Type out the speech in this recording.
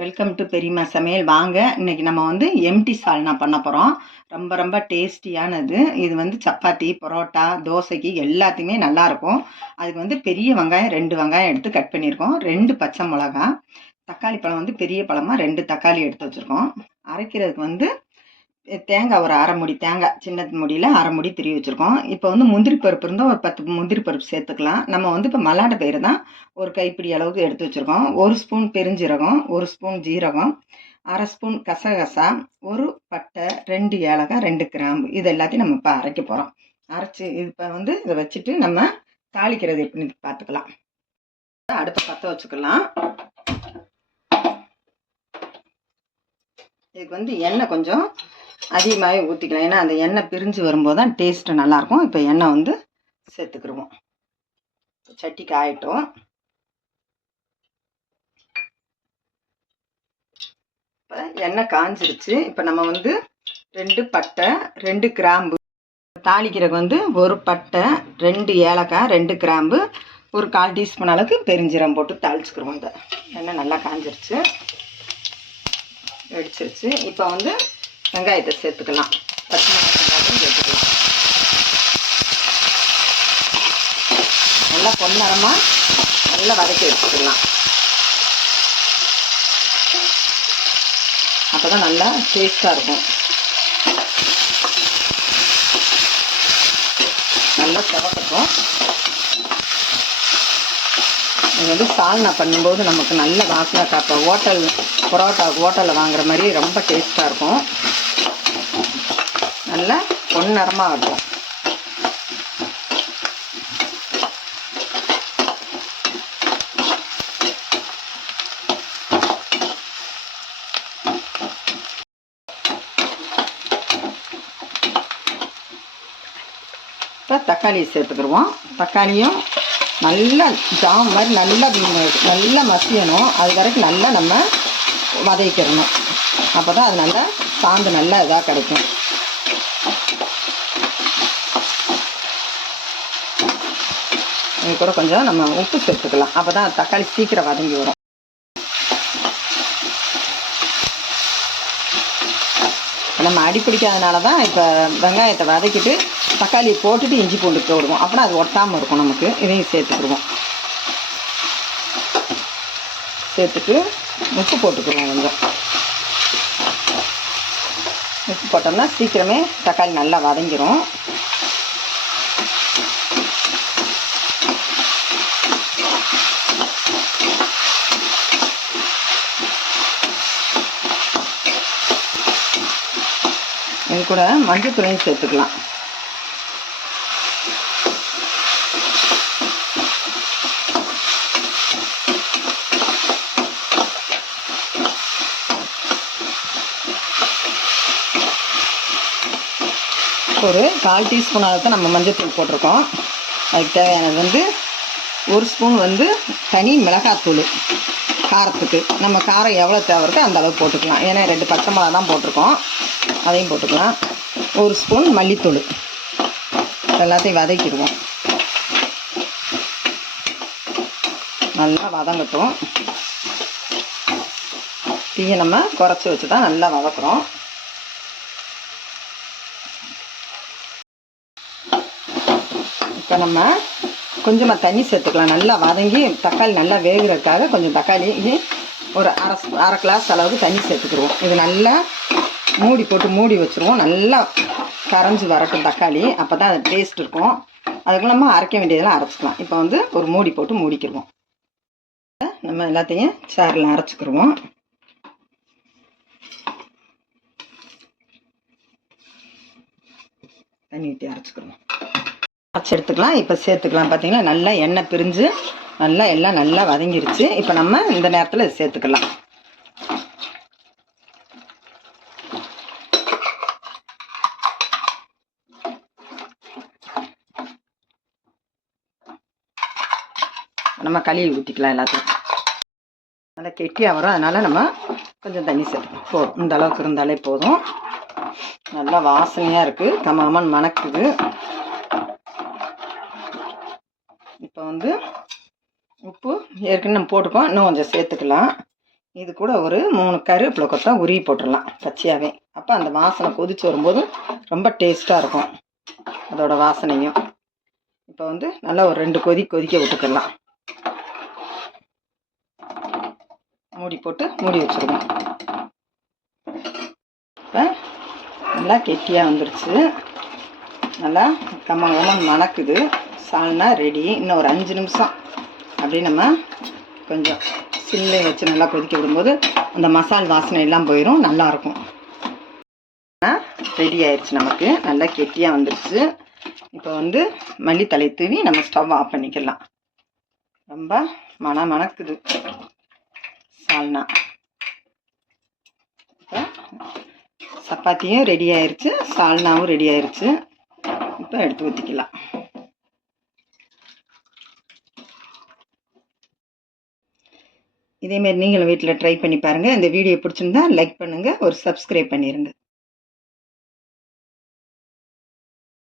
Welcome to பெரியம்மா சமையல். வாங்க, இன்னைக்கு நம்ம வந்து எம்டி சால்னா பண்ண போகிறோம். ரொம்ப ரொம்ப டேஸ்டியானது. இது வந்து சப்பாத்தி, பரோட்டா, தோசைக்கு எல்லாத்தையுமே நல்லாயிருக்கும். அதுக்கு வந்து பெரிய வெங்காயம் 2 வெங்காயம் எடுத்து கட் பண்ணியிருக்கோம். 2 பச்சை மிளகா, தக்காளி பழம் வந்து பெரிய பழமாக 2 தக்காளி எடுத்து வச்சுருக்கோம். அரைக்கிறதுக்கு வந்து தேங்காய் ஒரு அரை முடி தேங்காய், சின்ன முடியில் அரை முடி திருவி வச்சுருக்கோம். இப்போ வந்து முந்திரி பருப்பு இருந்தால் ஒரு 10 முந்திரி பருப்பு சேர்த்துக்கலாம். நம்ம வந்து இப்போ மல்லாட்டை பயிறு தான் ஒரு கைப்பிடி அளவுக்கு எடுத்து வச்சுருக்கோம். 1 ஸ்பூன் பெருஞ்சீரகம், 1 ஸ்பூன் ஜீரகம், அரை ஸ்பூன் கசகசா, ஒரு பட்டை, 2 ஏலக்காய், 2 கிராம்பு, இது எல்லாத்தையும் நம்ம இப்போ அரைக்க போகிறோம். அரைச்சி இப்போ வந்து இதை வச்சுட்டு நம்ம தாளிக்கிறது எப்படின்னு பார்த்துக்கலாம். அடுப்பை பற்ற வச்சுக்கலாம். இதுக்கு வந்து எண்ணெய் கொஞ்சம் அதிகமாகவே ஊற்றிக்கலாம். ஏன்னா அந்த எண்ணெய் பிரிஞ்சு வரும்போது தான் டேஸ்ட்டு நல்லாயிருக்கும். இப்போ எண்ணெய் வந்து சேர்த்துக்கிடுவோம். சட்டி காயட்டும். இப்போ எண்ணெய் காஞ்சிருச்சு. இப்போ நம்ம வந்து 2 பட்டை, 2 கிராம்பு, தாளிக்கிறதுக்கு வந்து ஒரு பட்டை, 2 ஏலக்காய், 2 கிராம்பு, ஒரு 1/4 டீஸ்பூன் அளவுக்கு பெருஞ்சீரகம் போட்டு தாளிச்சுக்கிடுவோம். இந்த எண்ணெய் நல்லா காஞ்சிருச்சு, வெடிச்சிருச்சு. இப்போ வந்து வெங்காயத்தை சேர்த்துக்கலாம். பச்சை மிளகாயும் சேர்த்துக்கலாம். நல்லா பொன்னரமாக நல்லா வதக்கி எடுத்துக்கலாம். அப்போ தான் நல்லா டேஸ்ட்டாக இருக்கும். நல்லா செவக்கட்டும். இது வந்து சால்னா பண்ணும்போது நமக்கு நல்ல வாசனை காட்டும். ஹோட்டலில் வாங்குற மாதிரி ரொம்ப டேஸ்ட்டாக இருக்கும். நல்லா பொன்னரமாக இருக்கும். இப்போ தக்காளியை சேர்த்துக்கிடுவோம். தக்காளியும் நல்லா ஜாம் மாதிரி நல்லா மசியணும். அது வரைக்கும் நல்லா நம்ம வதக்கிடணும். அப்போ தான் அது நல்லா சாந்து நல்லா இதாக கிடைக்கும். இது கூட கொஞ்சம் நம்ம உப்பு சேர்த்துக்கலாம். அப்போ தான் தக்காளி சீக்கிரம் வதங்கி வரும். நம்ம அடி பிடிக்காதனால தான் இப்போ வெங்காயத்தை வதக்கிட்டு தக்காளியை போட்டுட்டு இஞ்சி பூண்டு போடுவோம். அப்படின்னா அது ஒட்டாமல் இருக்கும். நமக்கு இதையும் சேர்த்துக்கிடுவோம். சேர்த்துட்டு உப்பு போட்டுக்கிடுவோம். கொஞ்சம் உப்பு போட்டோம்னா சீக்கிரமே தக்காளி நல்லா வதங்கிடும். இது கூட மஞ்சள் தூளையும் சேர்த்துக்கலாம். ஒரு 1/4 டீஸ்பூன் அளவுக்கு நம்ம மஞ்சள் தூள் போட்டிருக்கோம். அதுக்கு தேவையானது வந்து 1 ஸ்பூன் வந்து தனி மிளகாத்தூள். காரத்துக்கு நம்ம காரம் எவ்வளோ தேவை இருக்கோ அந்த அளவு போட்டுக்கலாம். ஏன்னா 2 பச்சை மிளகா தான் போட்டிருக்கோம், அதையும் போட்டுக்கலாம். 1 ஸ்பூன் மல்லித்தூள். எல்லாத்தையும் வதக்கிடுவோம். நல்லா வதங்கட்டும். தீயை நம்ம குறைச்சி வச்சு தான் நல்லா வதக்குறோம். இப்போ நம்ம கொஞ்சமாக தண்ணி சேர்த்துக்கலாம். நல்லா வதங்கி தக்காளி நல்லா வேகிறதுக்காக கொஞ்சம் தக்காளி ஒரு அரை கிளாஸ் அளவுக்கு தண்ணி சேர்த்துக்கிடுவோம். இது நல்லா மூடி வச்சுருவோம். நல்லா கரைஞ்சி வரட்டும் தக்காளி. அப்போ தான் அது டேஸ்ட் இருக்கும். அதுக்கு நம்ம அரைக்க வேண்டியதெல்லாம் அரைச்சிக்கலாம். இப்போ வந்து ஒரு மூடி போட்டு மூடிக்கிடுவோம். நம்ம எல்லாத்தையும் சாரில் அரைச்சிக்கிடுவோம். தண்ணி ஊற்றி அரைச்சிக்கிடுவோம். அரைச்சி எடுத்துக்கலாம். இப்போ சேர்த்துக்கலாம். பார்த்தீங்கன்னா நல்லா எண்ணெய் பிரிஞ்சு நல்லா எல்லாம் நல்லா வதங்கிருச்சு. இப்போ நம்ம இந்த நேரத்தில் சேர்த்துக்கலாம். நம்ம கழுவி ஊற்றிக்கலாம். எல்லாத்தையும் நல்லா கெட்டியாக வரும். அதனால் நம்ம கொஞ்சம் தண்ணி சேர்த்துக்கலாம். போதும், இந்த அளவுக்கு இருந்தாலே போதும். நல்லா வாசனையாக இருக்குது, கமகமன்னு மணக்குது. இப்போ வந்து உப்பு ஏற்கனவே நம்ம போட்டுக்கோம், இன்னும் கொஞ்சம் சேர்த்துக்கலாம். இது கூட ஒரு 3 கருவேப்பிலை கொத்தா உருவி போட்டுடலாம் பச்சையாகவே. அப்போ அந்த வாசனை கொதிச்சு வரும்போது ரொம்ப டேஸ்ட்டாக இருக்கும் அதோட வாசனையும். இப்போ வந்து நல்லா ஒரு 2 கொதிக்க விட்டுக்கலாம். மூடி போட்டு மூடி வச்சுருவோம். இப்போ நல்லா கெட்டியாக வந்துருச்சு. நல்லா கம்ம மணக்குது. சால்னா ரெடி. இன்னும் ஒரு 5 நிமிஷம் அப்படி நம்ம கொஞ்சம் சில்லை வச்சு நல்லா கொதிக்க விடும்போது அந்த மசால் வாசனை எல்லாம் போயிடும், நல்லாயிருக்கும். ரெடி ஆயிடுச்சு. நமக்கு நல்லா கெட்டியாக வந்துருச்சு. இப்போ வந்து மல்லித்தலை தூவி நம்ம ஸ்டவ் ஆஃப் பண்ணிக்கலாம். ரொம்ப மணக்குது சால்னா. இப்போ சப்பாத்தியும் ரெடி ஆயிடுச்சு, சால்னாவும் ரெடி ஆயிடுச்சு. இப்போ எடுத்து ஊற்றிக்கலாம். இதேமாரி நீங்களும் வீட்டில் ட்ரை பண்ணி பாருங்கள். இந்த வீடியோ பிடிச்சிருந்தா லைக் பண்ணுங்கள், ஒரு சப்ஸ்கிரைப் பண்ணிடுங்க.